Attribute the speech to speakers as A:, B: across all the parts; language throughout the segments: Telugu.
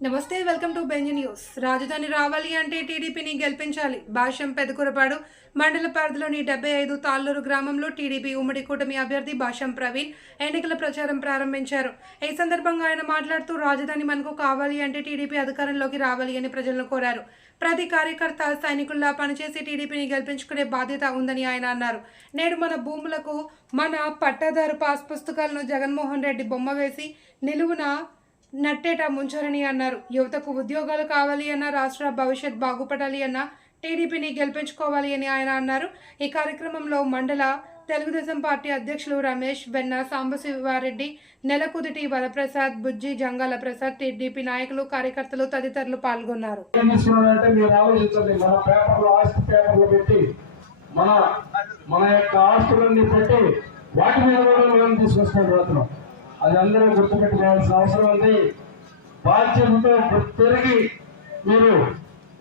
A: నమస్తే వెల్కమ్ టు బెంజ్ న్యూస్. రాజధాని రావాలి అంటే టీడీపీని గెలిపించాలి. భాష్యం పెదకురపాడు. మండల పరిధిలోని డెబ్బై ఐదు తాళ్ళూరు గ్రామంలో టీడీపీ ఉమ్మడి కూటమి అభ్యర్థి భాష్యం ప్రవీణ్ ఎన్నికల ప్రచారం ప్రారంభించారు. ఈ సందర్భంగా ఆయన మాట్లాడుతూ రాజధాని మనకు కావాలి అంటే టీడీపీ అధికారంలోకి రావాలి అని ప్రజలను కోరారు. ప్రతి కార్యకర్త సైనికుల్లా పనిచేసి టీడీపీని గెలిపించుకునే బాధ్యత ఉందని ఆయన అన్నారు. నేడు మన భూములకు మన పట్టాదారు పాస్ పుస్తకాలను జగన్మోహన్ రెడ్డి బొమ్మ వేసి నిలువున నట్టేట ముంచారని అన్నారు. యువతకు ఉద్యోగాలు కావాలి అన్న రాష్ట్ర భవిష్యత్ బాగుపడాలి అన్న టీడీపీని గెలిపించుకోవాలి అని ఆయన అన్నారు. ఈ కార్యక్రమంలో మండల తెలుగుదేశం పార్టీ అధ్యక్షులు రమేష్ వెన్న సాంబశివారెడ్డి నెలకుదిటి వరప్రసాద్ బుజ్జి జంగాల ప్రసాద్ టీడీపీ నాయకులు కార్యకర్తలు తదితరులు పాల్గొన్నారు.
B: మన మన యొక్క ఆస్తులన్నీ పెట్టి వాటి మీద కూడా మనం అది అందరూ గుర్తుపెట్టుకోవాల్సిన అవసరం ఉంది. బాధ్యతతో తిరిగి మీరు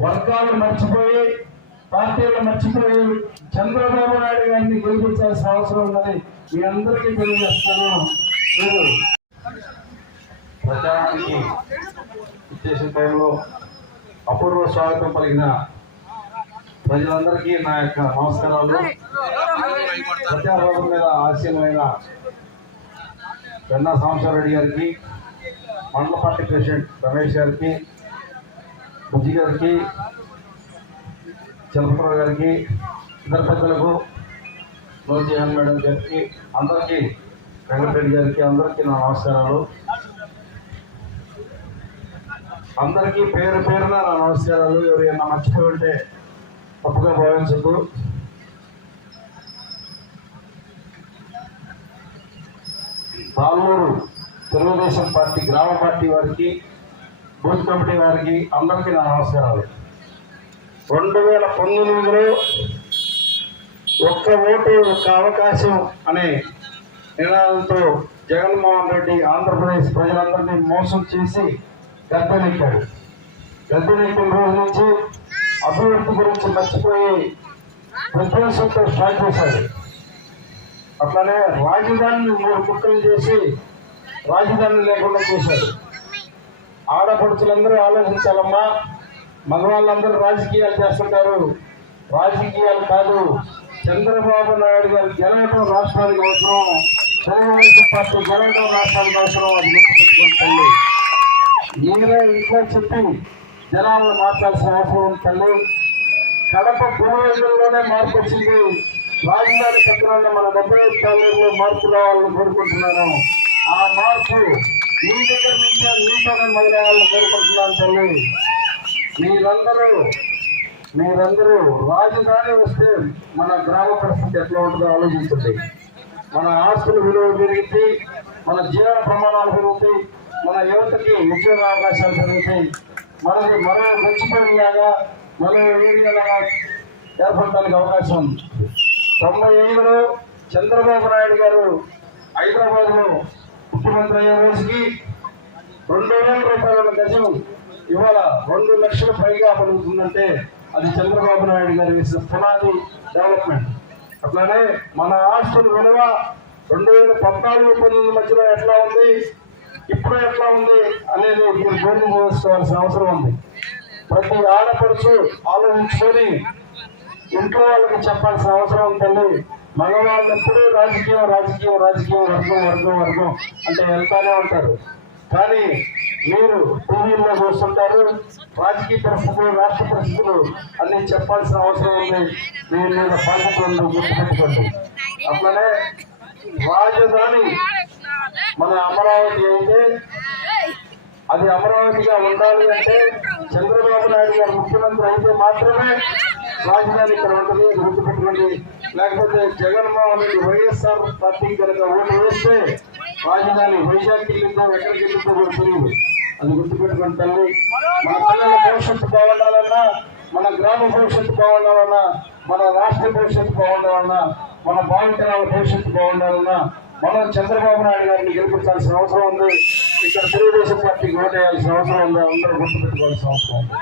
B: వర్గాలు మర్చిపోయి పార్టీలు మర్చిపోయి చంద్రబాబు నాయుడు గారిని గెలిపించాల్సిన అవసరం ఉందని మీ అందరికీ తెలియజేస్తాను. మీరు ప్రచారానికి ఇచ్చేసిన టైంలో అపూర్వ స్వాగతం పలికిన ప్రజలందరికీ నా యొక్క నమస్కారాలు. ప్రచారం మీద ఆశయమైన వెన్నా సాంబశివరెడ్డి గారికి మండల పార్టీ ప్రెసిడెంట్ రమేష్ గారికి బుజ్జి గారికి చలపతిరావు గారికి ఇతర పెద్దలకు నూర్జహాన్ మేడం గారికి అందరికీ వెంకటరెడ్డి గారికి అందరికీ నా నమస్కారాలు. అందరికీ పేరు పేరున నా నమస్కారాలు. ఎవరైనా మర్చిపోయి ఉంటే తప్పుగా భావించద్దు. బాలూరు తెలుగుదేశం పార్టీ గ్రామ పార్టీ వారికి బూత్ కమిటీ వారికి అందరికీ నా నమస్కారాలు. రెండు వేల పంతొమ్మిదిలో ఒక్క ఓటు ఒక్క అవకాశం అనే నినాదంతో జగన్మోహన్ రెడ్డి ఆంధ్రప్రదేశ్ ప్రజలందరినీ మోసం చేసి గద్దెనెక్కాడు. గద్దెనెక్కిన రోజు నుంచి అభివృద్ధి గురించి మర్చిపోయి విధ్వంసంతో స్టార్ట్ చేశాడు అట్లానే రాజధానిని మూడు ముక్కలు చేసి రాజధాని లేకుండా చేశారు. ఆడపడుచులందరూ ఆలోచించాలమ్మా. మగవాళ్ళందరూ రాజకీయాలు చేస్తుంటారు. రాజకీయాలు కాదు చంద్రబాబు నాయుడు గారు గెలవటం రాష్ట్రానికి అవసరం. తెలుగుదేశం పార్టీ గెలవటం రాష్ట్రానికి అవసరం అది గుర్తుపెట్టుకుంటుంది ఈయన ఇంట్లో చెప్పి జనాలను మార్చాల్సిన అవసరం ఉంది తల్లి. కడప భూమిలోనే మార్పు వచ్చింది. రాజధాని చక్రాన్ని మన డెబ్బై ఐదు తాలూరులో మార్పు రావాలని కోరుకుంటున్నాను. ఆ మార్పు మీ దగ్గర నుంచే మీతోనే మొదలవ్వాలని కోరుకుంటున్నాను తల్లి. మీరందరూ మీరందరూ రాజధాని వస్తే మన గ్రామ పరిస్థితి ఎట్లా ఉంటుందో ఆలోచించండి. మన ఆస్తుల విలువ పెరిగితే మన జీవన ప్రమాణాలు పెరుగుతాయి మన యువతకి ఉద్యోగ అవకాశాలు పెరుగుతాయి. మనకి మరో గడిచిపోయినలాగా మరో ఏరియాలాగా ఏర్పడటానికి అవకాశం ఉంది. తొంభై ఐదులో చంద్రబాబు నాయుడు గారు హైదరాబాద్లో ముఖ్యమంత్రి అయ్యే రోజుకి రెండు వేల రూపాయల గజం ఇవాళ రెండు లక్షల పైగా పలుకుతుందంటే అది చంద్రబాబు నాయుడు గారు వేసిన పునాది డెవలప్మెంట్. అట్లానే మన ఆస్తుల విలువ రెండు వేల పద్నాలుగు పంతొమ్మిది మధ్యలో ఎట్లా ఉంది? ఇప్పుడు ఎట్లా ఉంది అనేది మీరు గోధుమ చేసుకోవాల్సిన అవసరం ఉంది. ప్రతి ఆడపడుచు ఆలోచించుకొని ఇంట్లో వాళ్ళకి చెప్పాల్సిన అవసరం ఉంటుంది మగవాళ్ళు ఎప్పుడూ రాజకీయం రాజకీయం రాజకీయం వర్గం వర్గం వర్గం అంటే వెళ్తానే ఉంటారు. కానీ మీరు టీవీల్లో చూస్తుంటారు రాజకీయ పరిస్థితులు రాష్ట్ర పరిస్థితులు అన్ని చెప్పాల్సిన అవసరం ఉంది. మీరు మీద బాధ్యత గుర్తుపెట్టుకోండి. అట్లనే రాజధాని మన అమరావతి అయితే అది అమరావతిగా ఉండాలి అంటే చంద్రబాబు నాయుడు గారు ముఖ్యమంత్రి అయితే మాత్రమే రాజధాని ఇక్కడ ఉంటుంది గుర్తుపెట్టుకోండి. లేకపోతే జగన్మోహన్ రెడ్డి వైఎస్ఆర్ పార్టీ కనుక ఓటు వేస్తే రాజధాని వైజాగ్కి వెళ్ళిందో ఎక్కడికి వెళ్ళిందో కూడా తెలియదు. అది గుర్తుపెట్టుకోండి తల్లి. మన పిల్లల భవిష్యత్తు బాగుండాలన్నా మన గ్రామ భవిష్యత్తు బాగుండాలన్నా మన రాష్ట్ర భవిష్యత్తు బాగుండాలన్నా మన భావితరాల భవిష్యత్తు బాగుండాలన్నా మనం చంద్రబాబు నాయుడు గారిని గెలిపించాల్సిన అవసరం ఉంది. ఇక్కడ తెలుగుదేశం పార్టీకి ఓటేయాల్సిన అవసరం ఉంది. అందరూ గుర్తుపెట్టుకోవాల్సిన అవసరం ఉంది.